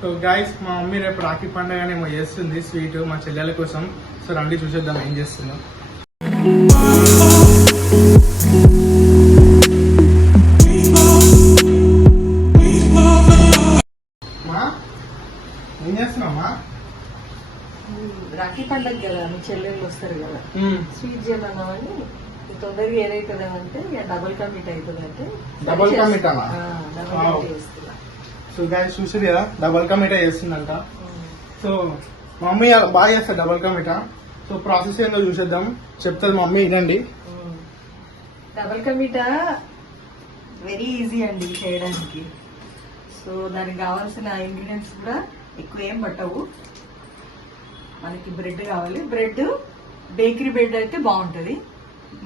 So guys మా mummy రేపు రాఖీ పండుగనేమో చేస్తుంది స్వీట్ మా చెల్లెల కోసం. సో రండి చూసేద్దాం ఏం చేస్తుందో. ఏం చేస్తున్నావా? రాఖీ పండుగ కదా, మీ చెల్లెళ్ళు వస్తారు కదా, స్వీట్ చేయమన్నామని తొందరగా ఏదైతుందంటే డబుల్ కమిట్ అవుతుంది అంటే డబుల్ కమిట్ చేస్తున్నా. సో గైస్ చూసి కదా డబుల్ కమిటా చేస్తుందంట. సో మమ్మీ బాగా చేస్తారు డబుల్ కమిటా. సో ప్రాసెస్ ఏందో చూసేద్దాం, చెప్తుంది మమ్మీ వినండి. డబుల్ కమిటా వెరీ ఈజీ అండి చేయడానికి. సో దానికి కావాల్సిన ఇంగ్రీడియంట్స్ కూడా ఎక్కువ ఏం పట్టవు. మనకి బ్రెడ్ కావాలి. బ్రెడ్ బేకరీ బ్రెడ్ అయితే బాగుంటుంది,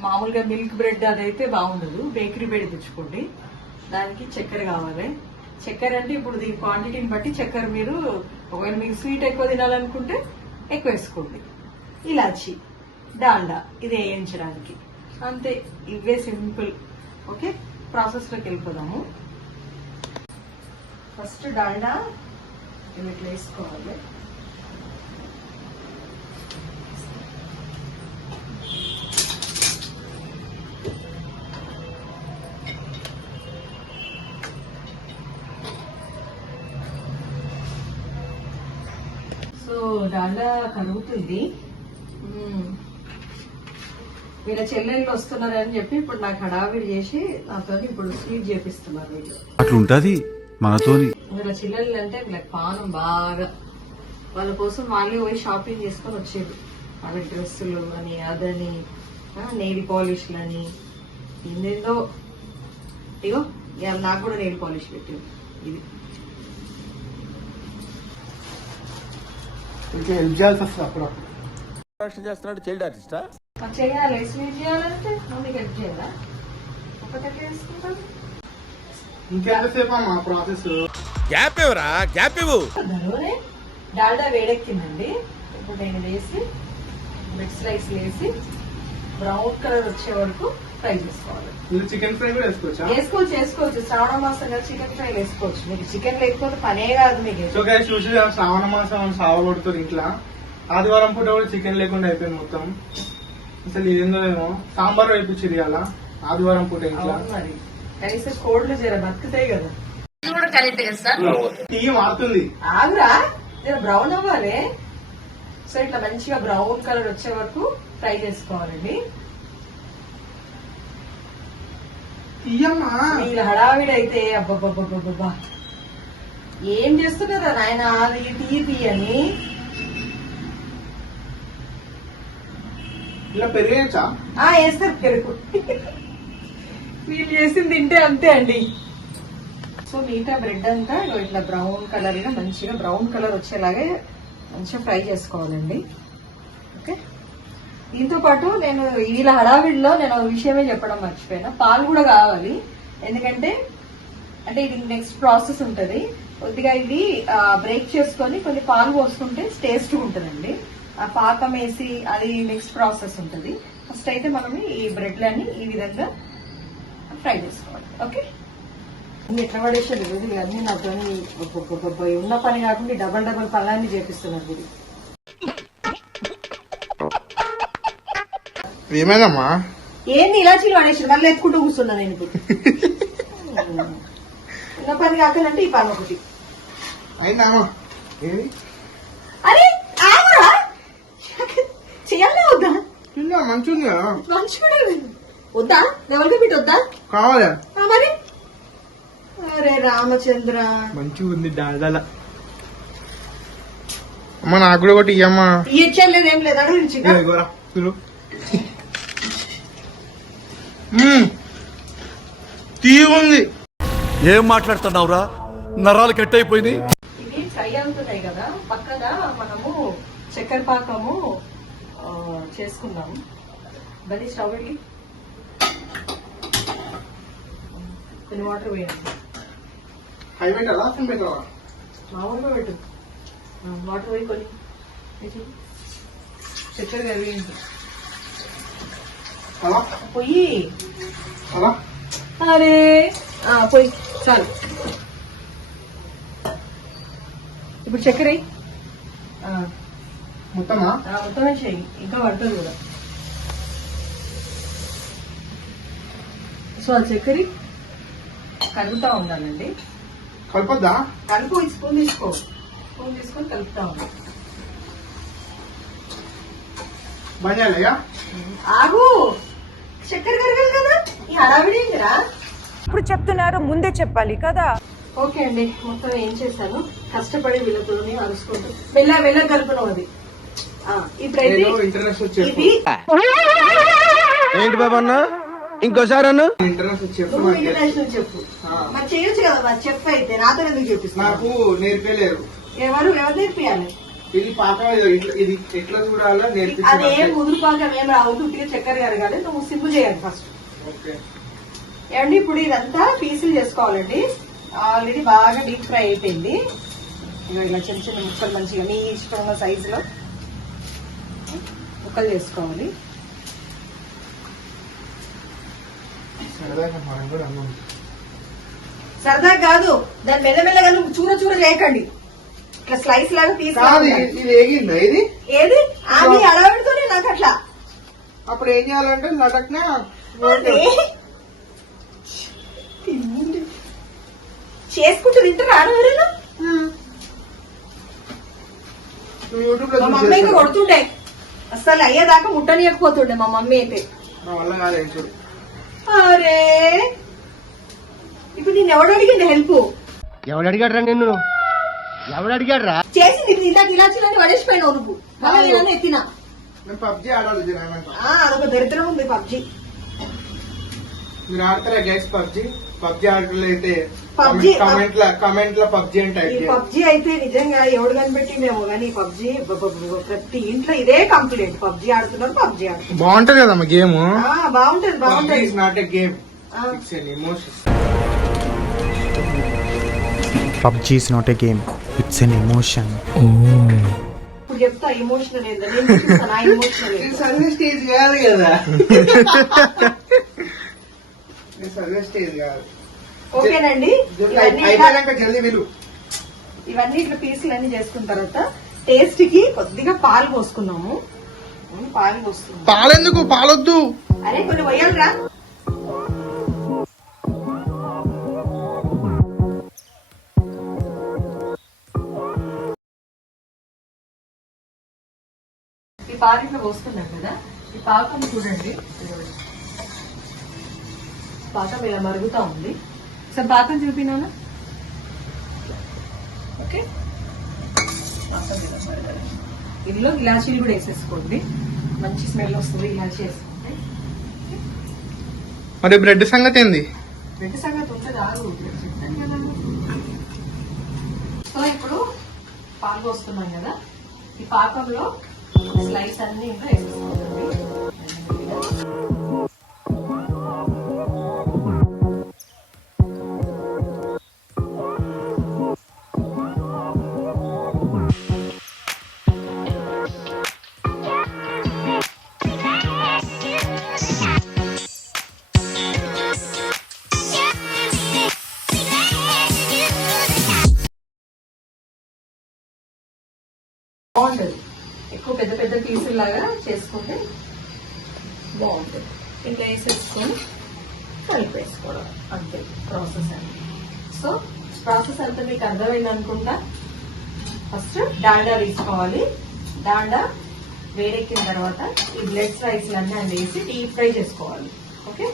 మామూలుగా మిల్క్ బ్రెడ్ అదైతే బాగుండదు. బేకరీ బ్రెడ్ తెచ్చుకోండి. దానికి చక్కెర కావాలి. చక్కెర అంటే ఇప్పుడు దీని క్వాంటిటీని బట్టి చక్కెర మీరు ఒకవేళ మీకు స్వీట్ ఎక్కువ తినాలనుకుంటే ఎక్కువ వేసుకోండి. ఇలాచి, డాల్డా ఇది వేయించడానికి అంతే. ఇవే సింపుల్. ఓకే, ప్రాసెస్ లోకి వెళ్ళిపోదాము. ఫస్ట్ డాల్డా ఇట్లా వేసుకోవాలి. సో డాల్డా కరుగుతుంది. వీళ్ళ చెల్లెళ్ళు వస్తున్నారని చెప్పి ఇప్పుడు నాకు హడావిడి చేసి నాతో ఇప్పుడు స్వీట్ చేపిస్తున్నారు వీళ్ళు. అట్లుంటది మనతోని. వీళ్ళ చెల్లెళ్ళు అంటే వీళ్ళకి పానం బాగా. వాళ్ళ కోసం వాళ్ళే పోయి షాపింగ్ చేసుకొని వచ్చేది. వాళ్ళ డ్రెస్సులు అని అదని నెయిల్ పాలిష్లు అని ఏందేందో. ఇగో ఇవాళ నాకు కూడా నెయిల్ పాలిష్ పెట్టింది. ఇది హెల్ప్ చేయాల్సి వస్తుంది అప్పుడప్పుడు. చేస్తున్నాడు చైల్డ్ ఆర్టిస్టా. చేయాలి. స్వీట్ చేయాలంటే మమ్మీకి హెల్ప్ చేయాలా? ఒకటే వేసుకుంటాను. ఇంకెంతసేపు మా ప్రాసెస్? గ్యాప్ ఇవ్వరా, గ్యాప్ ఇవ్వు. డాల్డా వేడెక్కిందండి. ఇప్పుడు నేను వేసి మిక్స్ రైస్ వేసి బ్రౌన్ కలర్ వచ్చే వరకు ఫ్రై చేసుకోవాలి. మీరు చికెన్ ఫ్రై కూడా వేసుకోవచ్చా? వేసుకోవచ్చు. శ్రావణ మాసం కదా చికెన్ ఫ్రై వేసుకోవచ్చు. మీకు చికెన్ లేకపోతే పనే కాదు మీకు. సో గైస్ చూసి శ్రావణ మాసం సావగొడుతుంది ఇంట్లో. ఆదివారం పూట కూడా చికెన్ లేకుండా అయిపోయింది మొత్తం. అసలు ఇదేందో ఏమో సాంబార్ వేయించింది అలా ఆదివారం పూట ఇంట్లో. మరి కనీసం కోడ్లు జర బతుకుతాయి కదా. టీ మారుతుంది. ఆగురా, బ్రౌన్ అవ్వాలి. సో ఇట్లా మంచిగా బ్రౌన్ కలర్ వచ్చే వరకు ఫ్రై చేసుకోవాలండి. వీళ్ళ హడావిడి అయితే అబ్బబ్బబ్బబ్బబ్బా ఏం చేస్తున్నారా నాయన, అది టీ అని. ఇలా పెరిగేయచ్చా? వేస్తారు పెరుగు. వీళ్ళు చేసింది తింటే అంతే అండి. సో మిగతా బ్రెడ్ అంతా ఇట్లా బ్రౌన్ కలర్ గా మంచిగా బ్రౌన్ కలర్ వచ్చేలాగే మంచిగా ఫ్రై చేసుకోవాలండి. ఓకే, దీంతో పాటు నేను వీళ్ళ హడావిడిలో నేను ఒక విషయమే చెప్పడం మర్చిపోయినా. పాలు కూడా కావాలి. ఎందుకంటే ఇది నెక్స్ట్ ప్రాసెస్ ఉంటది. కొద్దిగా ఇది బ్రేక్ చేసుకొని కొన్ని పాలు పోసుకుంటే టేస్ట్ ఉంటుందండి. ఆ పాకం వేసి అది నెక్స్ట్ ప్రాసెస్ ఉంటుంది. ఫస్ట్ అయితే మనం ఈ బ్రెడ్లని ఈ విధంగా ఫ్రై చేసుకోవాలి. ఓకే, ఎట్లా పడేసారు రోజులు అన్ని నాతో ఉన్న పని కాకుండా డబల్ పనులన్నీ చేపిస్తున్నారు మీరు. ఏమైందమ్మా? ఏంది ఇలాచీలు పడేసారు, మళ్ళీ ఎత్తుకుంటూ కూర్చున్నా నేను ఇప్పుడు. ఉన్న పని కాకనంటే ఈ పని ఒకటి అయిందా? అరే ఆగురా, చేయాలే వద్దా? మంచిగా మంచిగా వద్దా? డబల్ కమిట్ వద్దా? కావాలా మరి? అరే రామచంద్ర, మంచిగా ఉంది డాల్డా. అమ్మ నాకు కూడా ఒకటి ఇయ్యమ్మా. ఇచ్చలేదు ఏం లేదు అడుగు. తీగుంది. ఏం మాట్లాడుతున్నావురా, నరాలు కట్ అయిపోయింది. ఇవి ఫ్రై అవుతున్నాయి కదా, పక్కన మనము చక్కెర పాకము చేసుకున్నాము. బలి స్టవ్ పెట్టి కొన్ని వాటర్ వేయండి. హై పెట్టాలా ఫుల్ పెట్టాలా? మామూలుగా పెట్టు. వాటర్ వేయి కొన్ని. చక్కెర వేయండి. పొయ్యి అరే పొయ్యి చాలు. ఇప్పుడు చక్కెర వేయి. మొత్తమా? మొత్తమే చెయ్యి, ఇంకా పడుతుంది కూడా. సో ఆ చక్కెర కలుపుతా ఉండాలండి. కలపొద్దా? కలుపు, స్పూన్ తీసుకో, స్పూన్ తీసుకొని కలుపుతా ఉండాలి. బంద్ చేయాలిగా? ఆగు, చక్కెర కరగాలి కదా, ఈ హడావిడి ఏంటిరా? ఇప్పుడు చెప్తున్నారు, ముందే చెప్పాలి కదా. ఓకే అండి, మొత్తం ఏం చేశాను, కష్టపడి వీళ్ళతోని అరుచుకుంటూ మెల్ల కలుపును అది. ఇప్పుడైతే ఇంటర్నేషనల్ చెఫ్. ఇది ఏంటి బాబా అన్న ఇంకోసారి అన్న ఇంటర్నేషనల్ చెఫ్. నువ్వు ఇంటర్నేషనల్ చెప్పు, మరి చేయొచ్చు కదా, మరి చెఫ్ అయితే నాతో ఎందుకు చెప్పిస్తున్నా? నాకు నేర్పలేరు. ఎవరు నేర్పియాలి? ఇది పాకం ఇది ఎట్లా చూడాలా అదేం నేర్పించాలి. ముదురు పాకం ఏం రావు, ఉట్టిగా చక్కెర కరగాలి. నువ్వు సిమ్ చేయాలి ఫస్ట్. ఓకే. ఏమండి ఇప్పుడు ఇదంతా పీసులు చేసుకోవాలండి. ఆల్రెడీ బాగా డీప్ ఫ్రై అయిపోయింది. ఇలా చిన్న చిన్న ముక్కలు మంచిగా మీ ఇష్టమైన సైజులో ముక్కలు చేసుకోవాలి. సరదాగా మనం కూడా అన్నాం. సరదా కాదు, దాన్ని మెల్లమెల్లగా నువ్వు చూర చూర చేయకండి, ఇట్లా స్లైస్ లాగా కాదు, తీసుకోవాలి. ఇది ఏగిందా ఇది? ఏది అది అడవిడితోనే నాకు అట్లా. అప్పుడు ఏం చేయాలంటే లటక్నే చేసుకుంటూ తింటారా ఎవరైనా? యూట్యూబ్ మా లో మమ్మీ ఇంకా కొడుతుండే, అసలు అయ్యేదాకా ముట్టనియకపోతుండే మా మమ్మీ అయితే. నా వల్ల కాదు చూడు. అరే ఇప్పుడు నేను ఎవడు అడిగింది హెల్ప్? ఎవడు అడిగాడ్రా నిన్ను ఎవడు అడిగాడ్రా చేసింది ఇందాక ఇలాచిలని పడేసిపోయినావు నువ్వు. మళ్ళీ నేను ఎత్తినా. నేను పబ్జీ ఆడాలి తినాక. అదొక దరిద్రం ఉంది పబ్జి. మీరు ఆడతారా గైస్ పబ్జి? పబ్జి ఆడలేతే PUBG కమెంట్ లో పబ్జి అని ఈ టైప్ చేయండి. పబ్జి అయితే నిజంగా ఎవడు కనిపెట్టిందేమో కానీ పబ్జి ప్రతి ఇంట్లో ఇదే కంప్లైంట్, పబ్జి ఆడుతున్నారు, పబ్జి ఆడుతున్నారు. బాగుంటది కదమ్మా గేమ్. బాగుంటది బాగుంటది. It's not a game, it's an emotion. PUBG is not a game, it's an emotion. ఇప్పుడు చెప్తా ఎమోషనల్ ఏందో, నేను చూపిస్తాను ఆ ఎమోషనల్ ఇది ఏందో. సర్వే స్టేజ్ కాదు కదా. ఇది సర్వే స్టేజ్ కాదు. ఓకేనండి, అయిపోయాక జల్దీ విలు. ఇవన్నీ ఇట్లా పీసులు అన్ని చేసుకున్న తర్వాత టేస్ట్ కి కొద్దిగా పాలు పోసుకున్నాము. పాలు పోసుకున్నాము. పాలెందుకు? పాలొద్దు. అరే కొన్ని పోయాలిరా. ఈ పాలు ఇట్లా పోసుకున్నాం కదా, ఈ పాకం చూడండి, పాకం ఇలా మరుగుతా ఉంది. సార్ పాకం చూపినానా? ఓకే, పాకం ఇలా మరగాలి. ఇందులో ఇలాచీలు కూడా వేసేసుకోండి, మంచి స్మెల్ వస్తుంది ఇలాచీ వేసుకుంటే. మరి బ్రెడ్ సంగతి ఏంది? బ్రెడ్ సంగతి ఉంటుంది, రాదు చెప్తాను కదా. సో ఇప్పుడు పాలు పోస్తున్నాం కదా, ఈ పాకంలో స్లైస్ అన్ని ఇంకా వేసేసుకోండి. బాగుంటది, ఎక్కువ పెద్ద పెద్ద పీసులు లాగా చేసుకుంటే బాగుంటుంది. ఇంకా వేసేసుకొని కలిపేసుకోవడం, అంతే ప్రాసెస్ అండి. సో ప్రాసెస్ అంతా మీకు అర్థమైంది అనుకుంటా. ఫస్ట్ డాల్డా తీసుకోవాలి. డాల్డా వేడెక్కిన తర్వాత ఈ బ్లడ్ రైస్ అన్నీ వేసి డీప్ ఫ్రై చేసుకోవాలి. ఓకే,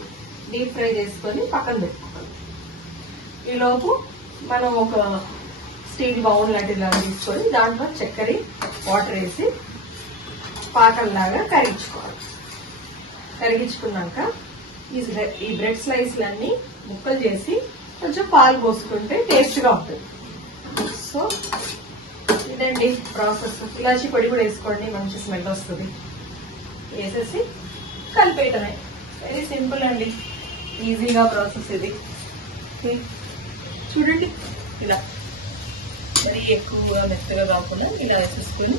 డీప్ ఫ్రై చేసుకొని పక్కన పెట్టుకోవాలి. ఈలోపు మనం ఒక స్టీల్ బౌల్ లాంటిలాగా తీసుకొని దాంట్లో చక్కెర వాటర్ వేసి పాకంలాగా కరిగించుకోవాలి. కరిగించుకున్నాక ఈ బ్రెడ్ స్లైస్లన్నీ ముక్కలు చేసి కొంచెం పాలు పోసుకుంటే టేస్ట్గా ఉంటుంది. సో ఇదండి ప్రాసెస్. ఇలాచి పొడి కూడా వేసుకోండి, మంచి స్మెల్ వస్తుంది. వేసేసి కలిపేయటమే, వెరీ సింపుల్ అండి, ఈజీగా ప్రాసెస్ ఇది. చూడండి ఇలా మరీ ఎక్కువగా మెత్తగా కాకుండా ఇలా వేసేసుకొని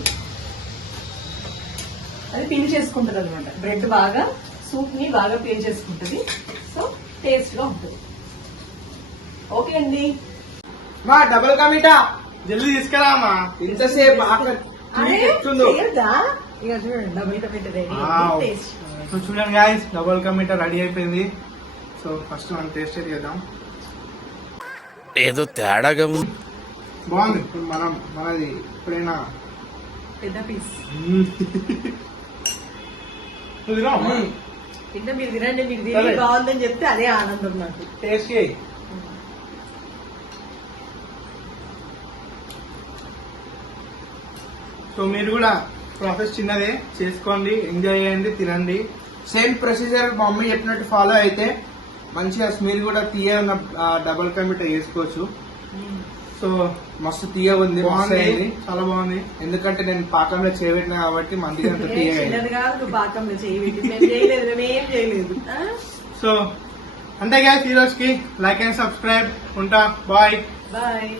అది పీల్ చేసుకుంటుంది అనమాట. బ్రెడ్ బాగా సూప్ ని బాగా పీల్ చేసుకుంటుంది. సో టేస్ట్ గా ఉంటుంది. ఓకే అండి, మా డబుల్ కమిటా జల్దీ తీసుకురామా. ఇంతసేపు చేయొద్దా? ఇక చూడండి double commit ready Wow. Taste. So చూడండి గాయస్, డబుల్ కా మీటా రెడీ అయిపోయింది. సో ఫస్ట్ మనం టేస్ట్ చేద్దాం. ఏదో తేడాగా ఉంది. బాగుంది. ఇప్పుడు మనది ఎప్పుడైనా పెద్ద పీస్ కింద మీరు తినండి, మీకు తిని సరే. బాగుందని చెప్తే అదే ఆనందం నాకు. టేస్ట్ చేయి. సో మీరు కూడా ప్రాసెస్ చిన్నదే, చేసుకోండి, ఎంజాయ్ చేయండి, తినండి. సేమ్ ప్రొసీజర్ మా మమ్మీ చెప్పినట్టు ఫాలో అయితే మంచిగా మీరు కూడా తీయగా డబుల్ కా మీటా చేసుకోవచ్చు. సో మస్తు తీయగా ఉంది, మస్తు బాగుంది, అయింది. చాలా బాగుంది. ఎందుకంటే నేను పాకంలో చేయబెట్టినా కాబట్టి మందికి అంత ఏ తీయగా అయింది. చిన్నది కాదు, నువ్వు పాకంలో చేయబెట్టి మేము చేయలేదు, మేము ఏం చేయలేదు. సో అంతే గాయస్, ఈ రోజుకి లైక్ అండ్ సబ్స్క్రైబ్. ఉంటా, బాయ్. బాయ్.